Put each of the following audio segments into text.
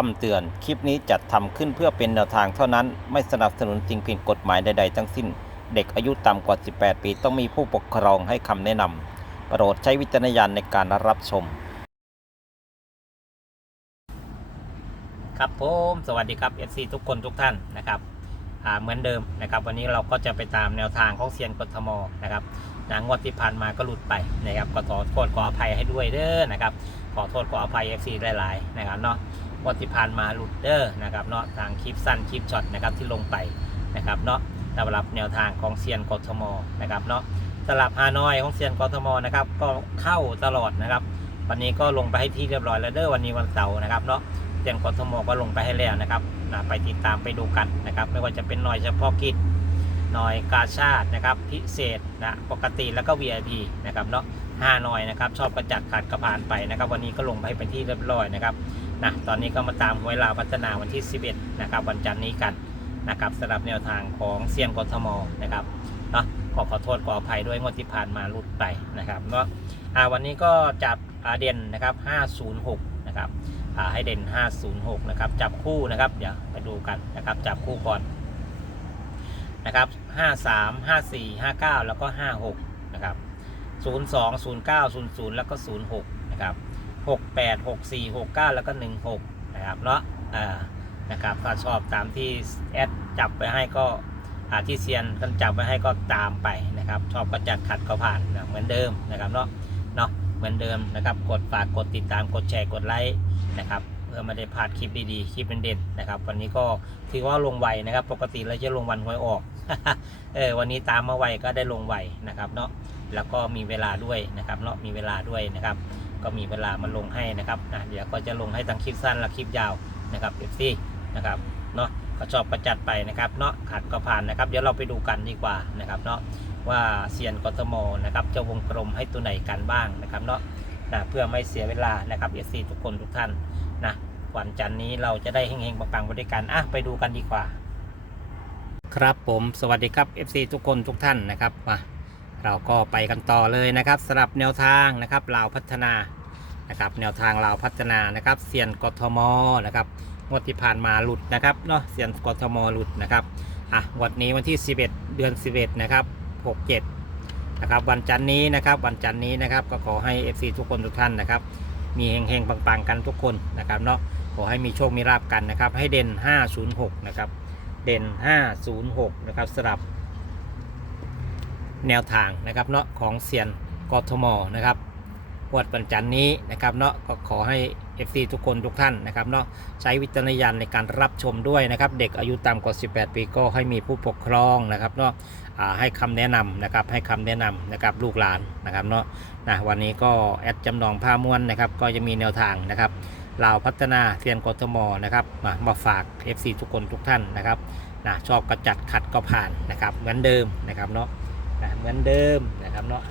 คำเตือน คลิปนี้จัดทำขึ้นเพื่อเป็นแนวทางเท่านั้น ไม่สนับสนุนสิ่งผิดกฎหมายใดๆทั้งสิ้น เด็กอายุต่ำกว่า 18 ปีต้องมีผู้ปกครองให้คำแนะนำโปรดใช้วิจารณญาณในการรับชม ครับผม สวัสดีครับ FC ทุกคนทุกท่านนะครับเหมือนเดิมนะครับ วันนี้เราก็จะไปตามแนวทางของเซียนกทมนะครับนางงวดที่ผ่านมาก็หลุดไปนะครับก็ขอโทษขออภัยให้ด้วยเด้อนะครับขอโทษขออภัย FC หลายๆนะครับเนาะ งวดที่ผ่านมาหลุดเด้อนะครับเนาะทางคลิปสั้นคลิปช็อตนะครับที่ลงไปนะครับเนาะสำหรับแนวทางของเซียนกทมนะครับเนาะสลับฮานอยของเซียนกทมนะครับก็เข้าตลอดนะครับ วันนี้ก็ลงไปให้ที่เรียบร้อยแล้วเด้อวันนี้วันเสาร์นะครับเนาะเซียนกทมก็ลงไปให้แล้วนะครับนะไปติดตามไปดูกันนะครับ ไม่ว่าจะเป็นหน่อยเฉพาะกิจหน่อยกาชาตินะครับพิเศษนะปกติแล้วก็ VIP นะครับเนาะห้าหน่อยนะครับชอบกระจัดขาดกระพานไปนะครับ วันนี้ก็ลงไปเป็นที่เรียบร้อยนะครับ นะตอนนี้ก็มาตามหวยลาวพัฒนาวันที่ 11 นะครับ วันจันทร์นี้กันนะครับสำหรับแนวทางของเซียนกทมนะครับเนาะขอขอโทษขออภัยด้วยงวดที่ผ่านมาลุดไปนะครับเนาะอ่าวันนี้ก็จับอาเด่นนะครับ 506 นะครับอ่าให้เด่น 506 นะครับ จับคู่นะครับ เดี๋ยวไปดูกันนะครับจับคู่ก่อนนะครับ 53 54 59 แล้วก็ 56 นะครับ 02 09 00 แล้วก็ 06 นะครับ 68 64 69 แล้วก็ 16 นะครับเนาะอ่านะครับถ้าชอบตามที่แอดจับไปให้ก็อาที่เซียนกันจับไปให้ก็ตามไปนะครับ ชอบก็จัดขัดก็ผ่านนะเหมือนเดิมนะครับเนาะเนาะเหมือนเดิมนะครับกดฝากกดติดตามกดแชร์กดไลค์นะครับเพื่อไม่ได้พลาดคลิปดีๆคลิปเด่นๆนะครับ วันนี้ก็ถือว่าลงไวนะครับ ปกติเราจะลงวันหวยออกเออวันนี้ตามมาไวก็ได้ลงไวนะครับเนาะแล้วก็มีเวลาด้วยนะครับเนาะมีเวลาด้วยนะครับ ก็มีเวลามาลงให้นะครับนะเดี๋ยวก็จะลงให้ทั้งคลิปสั้นและคลิปยาวนะครับเอฟซีนะครับเนาะก็ชอบประจัดไปนะครับเนาะขัดก็ผ่านนะครับ เดี๋ยวเราไปดูกันดีกว่านะครับเนาะว่าเซียนกทมนะครับจะวงกลมให้ตัวไหนกันบ้างนะครับเนาะนะเพื่อไม่เสียเวลานะครับเอฟซีทุกคนทุกท่านนะวันจันนี้เราจะได้เฮงๆปังๆไปด้วยกันอะไปดูกันดีกว่า ครับผมสวัสดีครับ FC ทุกคนทุกท่านนะครับมาเราก็ไปกันต่อเลยนะครับสำหรับแนวทางนะครับลาวพัฒนา นะครับแนวทางลาพัฒนานะครับเซียนกทมนะครับงวดที่ผ่านมาหลุดนะครับเนาะเซียนกทมหลุดนะครับอะงวดนี้วันที่ 11 เดือน 11 นะครับ 67 นะครับวันจันนี้นะครับวันจันนี้นะครับก็ขอให้ FC ทุกคนทุกท่านนะครับมีเฮงๆปังๆกันทุกคนนะครับเนาะขอให้มีโชคมีลาบกันนะครับให้เด่น 506 นะครับเด่น 506 นะครับสำหรับแนวทางนะครับเนาะของเซียนกทมนะครับ วดวันจันนี้นะครับเนาะก็ขอให้ FC ทุกคนทุกท่านนะครับเนาะใช้วิจารณญาณในการรับชมด้วยนะครับ เด็กอายุต่ำกว่า 18 ปีก็ให้มีผู้ปกครองนะครับเนาะให้คำแนะนำนะครับให้คำแนะนำนะครับลูกหลานนะครับเนาะนะวันนี้ก็แอดจำลองผ้าม้วนนะครับก็จะมีแนวทางนะครับลาวพัฒนาเซียนกทมนะครับมามาฝาก FC ทุกคนทุกท่านนะครับนะชอบกระจัดขัดก็ผ่านนะครับเหมือนเดิมนะครับเนาะนะเหมือนเดิมนะครับเนาะ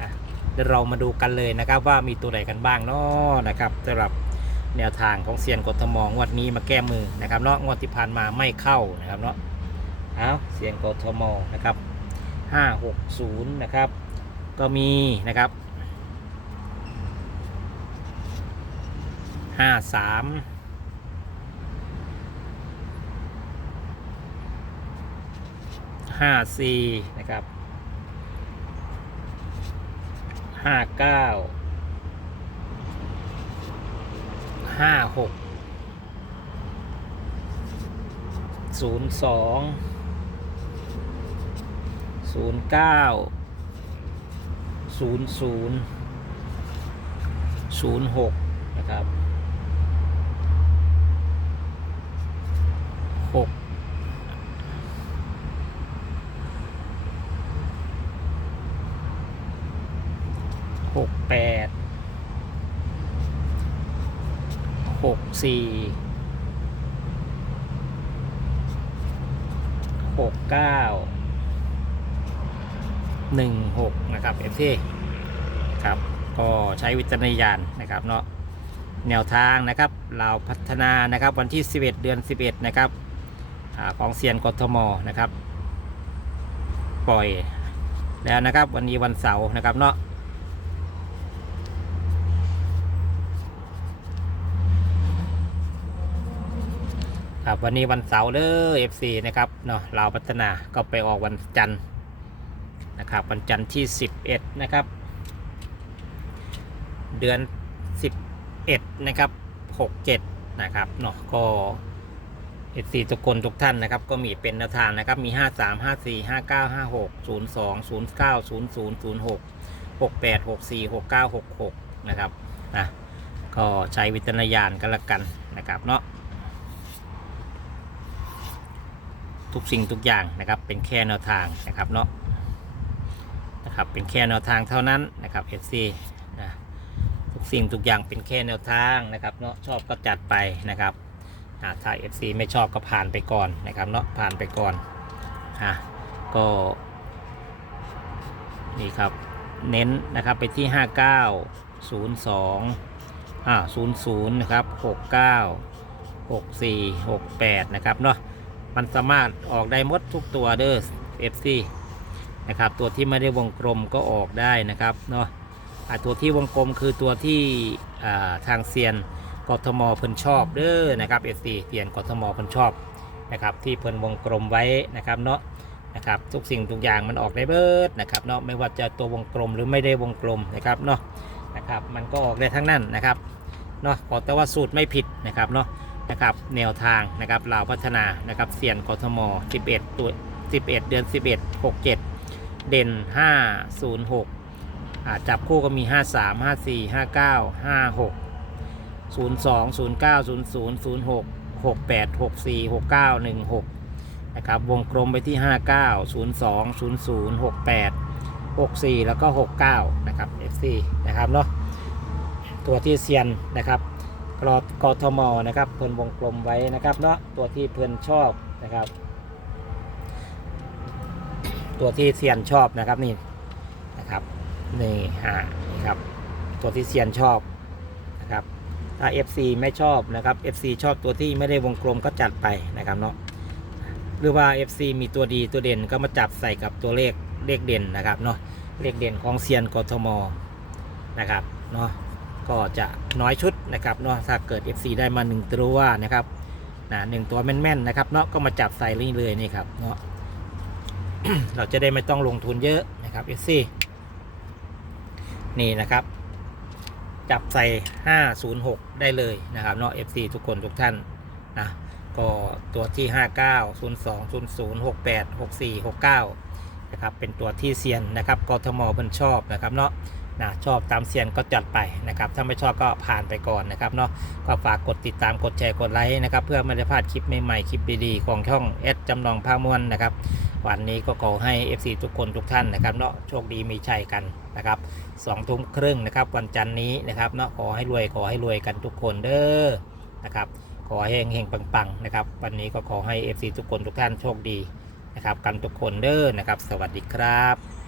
เดี๋ยวเรามาดูกันเลยนะครับ ว่ามีตัวไหนกันบ้างเนาะนะครับสำหรับแนวทางของเซียนกทมงวดนี้มาแก้มือนะครับเนาะงวดที่ผ่านมาไม่เข้านะครับเนาะเอาเซียนกทมนะครับ560นะครับ ก็มีนะครับ53 54นะครับ 59 56 02ศูนย์เก้าศูนย์ศูนย์ศูนย์หกนะครับหกหกแปด หกสี่หกเก้า16นะครับเอฟซีครับก็ใช้วิจารณญาณนะครับเนาะแนวทางนะครับเราพัฒนานะครับวันที่ 11 เดือน 11 นะครับอของเซียนกทมนะครับ ปล่อยแล้วนะครับวันนี้วันเสาร์นะครับเนาะ ครับวันนี้วันเสาร์เด้อ FC นะครับเนาะเราพัฒนาก็ไปออกวันจันทร์นะครับวันจันทร์ที่ 11 นะครับ เดือน 11 นะครับ 67 นะครับเนาะก็ FC ทุกคนทุกท่านนะครับ ก็มีเป็นแนวทางนะครับ มี 53 54 59 56 02 09 00 06 68 64 69 66 นะครับนะก็ใช้วิจารณญาณกันละกันนะครับเนาะ ทุกสิ่งทุกอย่างนะครับ เป็นแค่แนวทางนะครับเนาะนะครับเป็นแค่แนวทางเท่านั้นนะครับ FC นะทุกสิ่งทุกอย่างเป็นแค่แนวทางนะครับเนาะชอบก็จัดไปนะครับอ่าถ้า FC ไม่ชอบก็ผ่านไปก่อนนะครับเนาะผ่านไปก่อนอะก็นี่ครับเน้นนะครับไปที่ 59 02อ่า00นะครับ69 64 68 นะครับเนาะ มันสามารถออกได้หมดทุกตัวเด้อ FC นะครับ ตัวที่ไม่ได้วงกลมก็ออกได้นะครับเนาะอ่าตัวที่วงกลมคือตัวที่าทางเซียนกทมเพิ่นชอบเด้อนะครับ FC เซียนกทมเพิ่นชอบนะครับที่เพิ่นวงกลมไว้นะครับเนาะนะครับทุกสิ่งทุกอย่างมันออกได้เบิดนะครับเนาะไม่ว่าจะตัววงกลมหรือไม่ได้วงกลมนะครับเนาะนะครับมันก็ออกได้ทั้งนั้นนะครับเนาะขอแต่ว่าสูตรไม่ผิดนะครับเนาะ นะครับแนวทางนะครับลาวพัฒนานะครับเสียนกทม 11 ตัว 11 เดือน 11 67 เด่น 506อาจับคู่ก็มี 53 54 59 56 02 09 00 06 68 64 69 16นะครับวงกลมไปที่ 59 02 00 68 64 แล้วก็ 69 นะครับ FC นะครับเนาะตัวที่เซียนนะครับ กรอบกทมนะครับ เพิ่นวงกลมไว้นะครับเนาะตัวที่เพิ่นชอบนะครับ ตัวที่เซียนชอบนะครับนี่นะครับนี่ฮะนี่ครับตัวที่เซียนชอบนะครับถ้า FC ไม่ชอบนะครับ FC ชอบตัวที่ไม่ได้วงกลมก็จัดไปนะครับเนาะหรือว่า FC มีตัวดีตัวเด่นก็มาจับใส่กับตัวเลขเลขเด่นนะครับเนาะเลขเด่นของเซียนกทมนะครับเนาะ ก็จะน้อยชุดนะครับเนาะถ้าเกิด FC ได้มา 1 ตัวนะครับนะหนึ่งตัวแม่นๆนะครับเนาะก็มาจับใส่นี่เลยนี่ครับเนาะเราจะได้ไม่ต้องลงทุนเยอะนะครับ FC นี่นะครับ จับใส่ 506 ได้เลยนะครับเนาะ FC ทุกคนทุกท่านนะก็ตัวที่ 59 02 00 68 64 69นะครับเป็นตัวที่เซียนนะครับกทมเพิ่นชอบนะครับเนาะ นะชอบตามเสียงก็จัดไปนะครับ ถ้าไม่ชอบก็ผ่านไปก่อนนะครับเนาะก็ฝากกดติดตามกดแชร์กดไลค์นะครับเพื่อไม่ได้พลาดคลิปใหม่ๆคลิปดีๆของช่องเอสจำลองภาคมวลนะครับ วันนี้ก็ขอให้ FC ทุกคนทุกท่านนะครับเนาะโชคดีมีชัยกันนะครับสองทุ่มครึ่งนะครับวันจันทร์นี้นะครับเนาะขอให้รวยขอให้รวยกันทุกคนเด้อนะครับขอให้เฮงๆปังๆนะครับวันนี้ก็ขอให้ FC ทุกคนทุกท่านโชคดีนะครับกันทุกคนเด้อนะครับ สวัสดีครับ